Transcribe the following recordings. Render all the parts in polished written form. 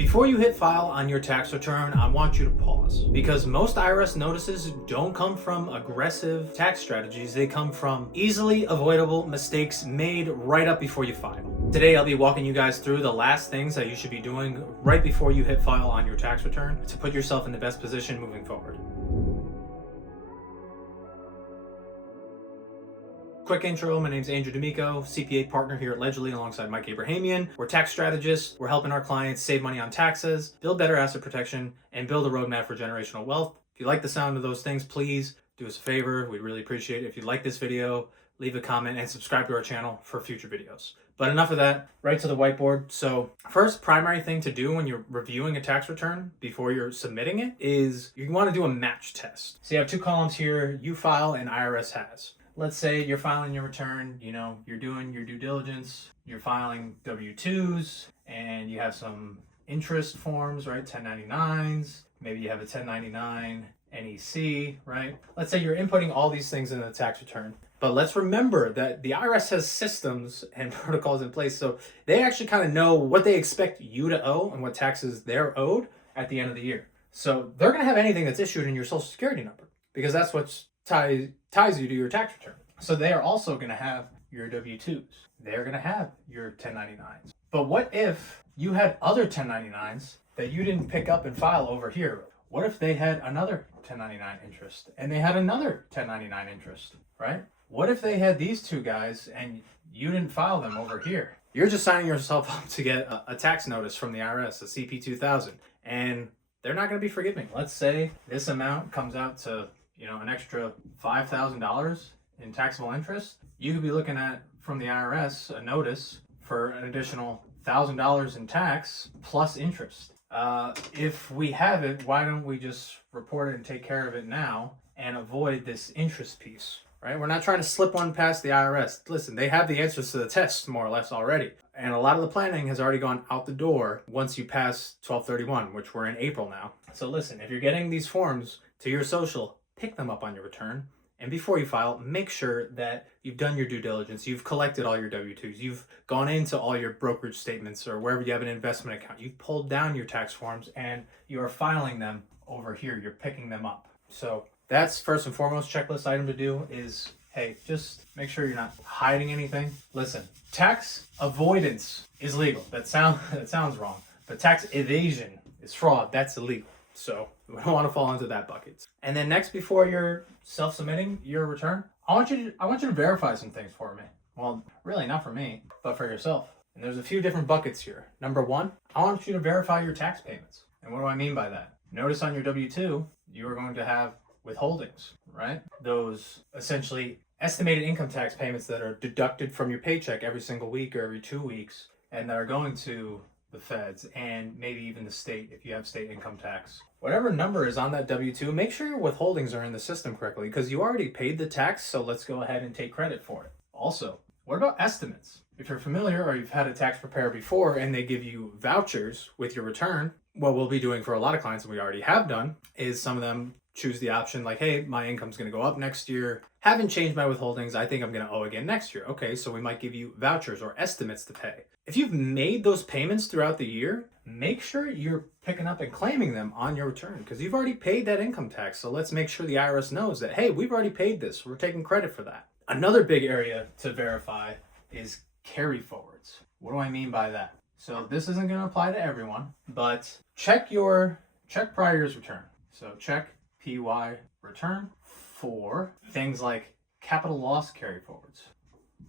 Before you hit file on your tax return, I want you to pause because most IRS notices don't come from aggressive tax strategies. They come from easily avoidable mistakes made right up before you file. Today, I'll be walking you guys through the last things that you should be doing right before you hit file on your tax return to put yourself in the best position moving forward. Quick intro, my name's Andrew D'Amico, CPA partner here at Ledgerly alongside Mike Abrahamian. We're tax strategists. We're helping our clients save money on taxes, build better asset protection, and build a roadmap for generational wealth. If you like the sound of those things, please do us a favor. We'd really appreciate it. If you like this video, leave a comment and subscribe to our channel for future videos. But enough of that, right to the whiteboard. So first primary thing to do when you're reviewing a tax return before you're submitting it is you want to do a match test. So you have two columns here, you file and IRS has. Let's say you're filing your return, you're doing your due diligence, you're filing W-2s, and you have some interest forms, right? 1099s, maybe you have a 1099 NEC, right? Let's say you're inputting all these things in the tax return. But let's remember that the IRS has systems and protocols in place, so they actually kind of know what they expect you to owe and what taxes they're owed at the end of the year. So they're going to have anything that's issued in your social security number because that's what ties you to your tax return. So they are also going to have your W-2s. They're going to have your 1099s. But what if you had other 1099s that you didn't pick up and file over here? What if they had another 1099 interest and they had another 1099 interest, right? What if they had these two guys and you didn't file them over here? You're just signing yourself up to get a tax notice from the IRS, a CP 2000, and they're not going to be forgiving. Let's say this amount comes out to an extra $5,000 in taxable interest. You could be looking at, from the IRS, a notice for an additional $1,000 in tax plus interest. If we have it, why don't we just report it and take care of it now and avoid this interest piece, right? We're not trying to slip one past the IRS. Listen, they have the answers to the test more or less already. And a lot of the planning has already gone out the door once you pass 12/31, which we're in April now. So listen, if you're getting these forms to your social, pick them up on your return. And before you file, make sure that you've done your due diligence. You've collected all your W-2s. You've gone into all your brokerage statements or wherever you have an investment account. You've pulled down your tax forms and you are filing them over here. You're picking them up. So that's first and foremost checklist item to do is, hey, just make sure you're not hiding anything. Listen, tax avoidance is legal. That sounds wrong. But tax evasion is fraud. That's illegal. So we don't want to fall into that bucket. And then next, before you're self-submitting your return, I want you to verify some things for me. Well, really not for me, but for yourself. And there's a few different buckets here. Number one, I want you to verify your tax payments. And what do I mean by that? Notice on your W-2, you are going to have withholdings, right? Those essentially estimated income tax payments that are deducted from your paycheck every single week or every 2 weeks, and that are going to the feds and maybe even the state if you have state income tax. Whatever number is on that W-2, make sure your withholdings are in the system correctly because you already paid the tax, so let's go ahead and take credit for it. Also, what about estimates? If you're familiar or you've had a tax preparer before and they give you vouchers with your return, what we'll be doing for a lot of clients, and we already have done, is some of them choose the option like, hey, my income's going to go up next year. Haven't changed my withholdings. I think I'm going to owe again next year. Okay, so we might give you vouchers or estimates to pay. If you've made those payments throughout the year, make sure you're picking up and claiming them on your return because you've already paid that income tax. So let's make sure the IRS knows that, hey, we've already paid this. We're taking credit for that. Another big area to verify is carryforwards. What do I mean by that? So this isn't going to apply to everyone, but check prior year's return. So check PY return for things like capital loss carryforwards.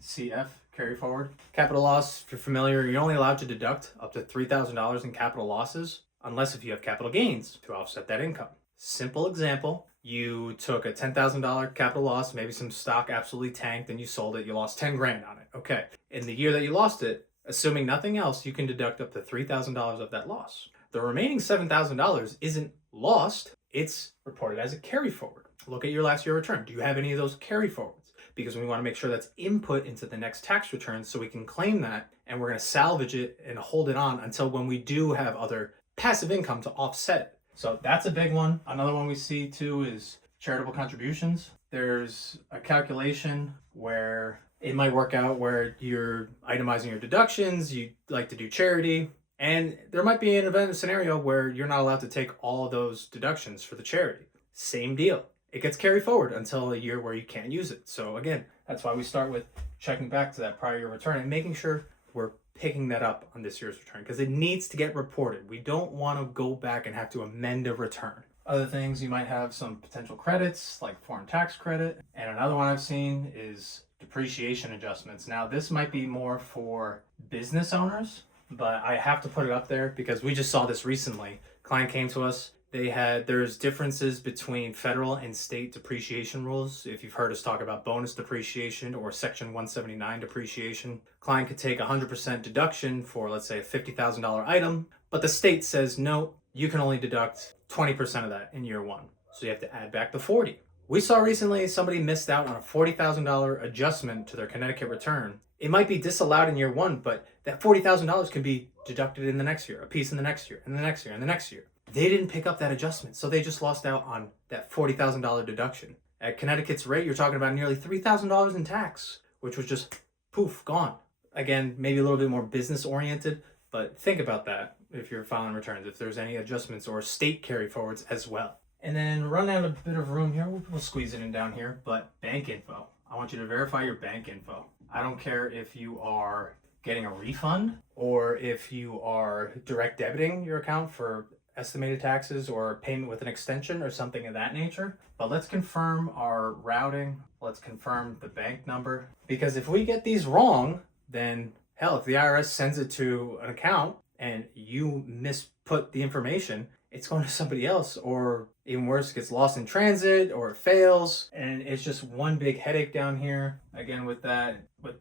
CF carryforward. Capital loss, if you're familiar, you're only allowed to deduct up to $3,000 in capital losses unless if you have capital gains to offset that income. Simple example, you took a $10,000 capital loss, maybe some stock absolutely tanked and you sold it, you lost 10 grand on it. Okay, in the year that you lost it, assuming nothing else, you can deduct up to $3,000 of that loss. The remaining $7,000 isn't lost, it's reported as a carryforward. Look at your last year return. Do you have any of those carryforwards? Because we want to make sure that's input into the next tax return so we can claim that and we're going to salvage it and hold it on until when we do have other passive income to offset it. So that's a big one. Another one we see too is charitable contributions. There's a calculation where it might work out where you're itemizing your deductions, you like to do charity, And there might be an event, a scenario where you're not allowed to take all of those deductions for the charity. Same deal. It gets carried forward until a year where you can't use it. So again, that's why we start with checking back to that prior year return and making sure we're picking that up on this year's return, because it needs to get reported. We don't want to go back and have to amend a return. Other things, you might have some potential credits like foreign tax credit. And another one I've seen is depreciation adjustments. Now, this might be more for business owners, but I have to put it up there because we just saw this recently. Client came to us. There's differences between federal and state depreciation rules. If you've heard us talk about bonus depreciation or Section 179 depreciation, client could take 100% deduction for, let's say, a $50,000 item, but the state says, no, you can only deduct 20% of that in year one. So you have to add back the 40. We saw recently somebody missed out on a $40,000 adjustment to their Connecticut return. It might be disallowed in year one, but that $40,000 can be deducted in the next year, a piece in the next year, and the next year, and the next year. They didn't pick up that adjustment, so they just lost out on that $40,000 deduction. At Connecticut's rate, you're talking about nearly $3,000 in tax, which was just poof, gone. Again, maybe a little bit more business oriented, but think about that if you're filing returns, if there's any adjustments or state carry forwards as well. And then run out a bit of room here, we'll squeeze it in down here, but bank info. I want you to verify your bank info. I don't care if you are getting a refund or if you are direct debiting your account for estimated taxes or payment with an extension or something of that nature. But let's confirm our routing. Let's confirm the bank number. Because if we get these wrong, then hell, if the IRS sends it to an account and you misput the information, it's going to somebody else, or even worse, it gets lost in transit or it fails. And it's just one big headache down here. Again, with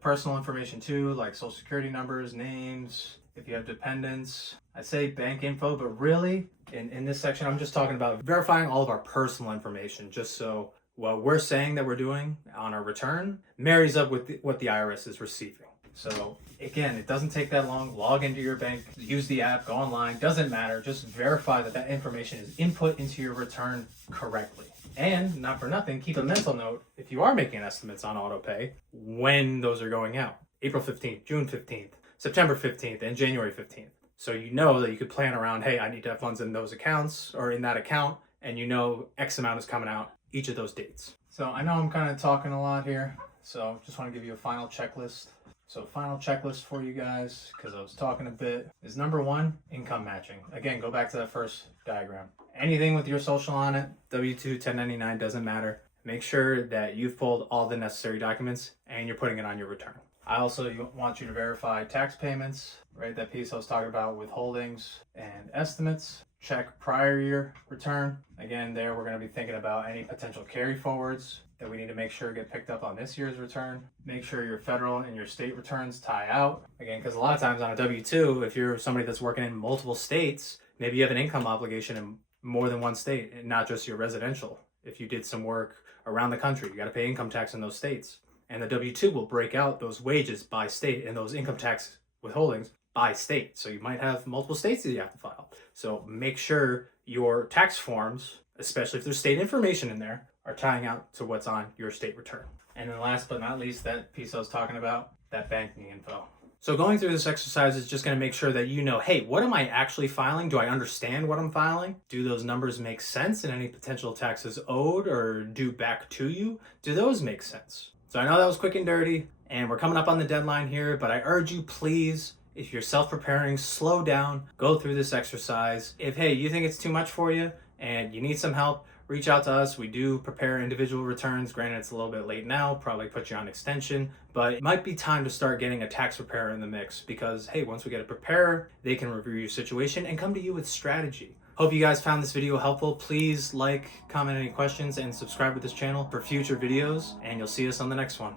personal information too, like social security numbers, names, if you have dependents. I say bank info, but really in this section, I'm just talking about verifying all of our personal information, just so what we're saying that we're doing on our return marries up with what the IRS is receiving. So again, it doesn't take that long. Log into your bank, use the app, go online, doesn't matter. Just verify that information is input into your return correctly. And not for nothing, keep a mental note if you are making estimates on autopay, when those are going out. April 15th, June 15th, September 15th, and January 15th. So you know that you could plan around, hey, I need to have funds in those accounts or in that account, and you know X amount is coming out each of those dates. So I know I'm kind of talking a lot here, so just want to give you a final checklist. So final checklist for you guys, because I was talking a bit, is number one, income matching. Again, go back to that first diagram. Anything with your social on it, W-2, 1099, doesn't matter. Make sure that you've pulled all the necessary documents and you're putting it on your return. I also want you to verify tax payments, right? That piece I was talking about, withholdings and estimates. Check prior year return. Again, there we're going to be thinking about any potential carry forwards that we need to make sure get picked up on this year's return. Make sure your federal and your state returns tie out. Again, because a lot of times on a W-2, if you're somebody that's working in multiple states, maybe you have an income obligation in more than one state, and not just your residential. If you did some work around the country, you got to pay income tax in those states. And the W-2 will break out those wages by state and those income tax withholdings by state. So you might have multiple states that you have to file. So make sure your tax forms, especially if there's state information in there, are tying out to what's on your state return. And then last but not least, that piece I was talking about, that banking info. So going through this exercise is just going to make sure that you know, hey, what am I actually filing? Do I understand what I'm filing? Do those numbers make sense? And any potential taxes owed or due back to you, do those make sense? So I know that was quick and dirty, and we're coming up on the deadline here, but I urge you, please, if you're self-preparing, slow down, go through this exercise. If, hey, you think it's too much for you and you need some help, reach out to us. We do prepare individual returns. Granted, it's a little bit late now, probably put you on extension, but it might be time to start getting a tax preparer in the mix because, hey, once we get a preparer, they can review your situation and come to you with strategy. Hope you guys found this video helpful. Please like, comment any questions, and subscribe to this channel for future videos, and you'll see us on the next one.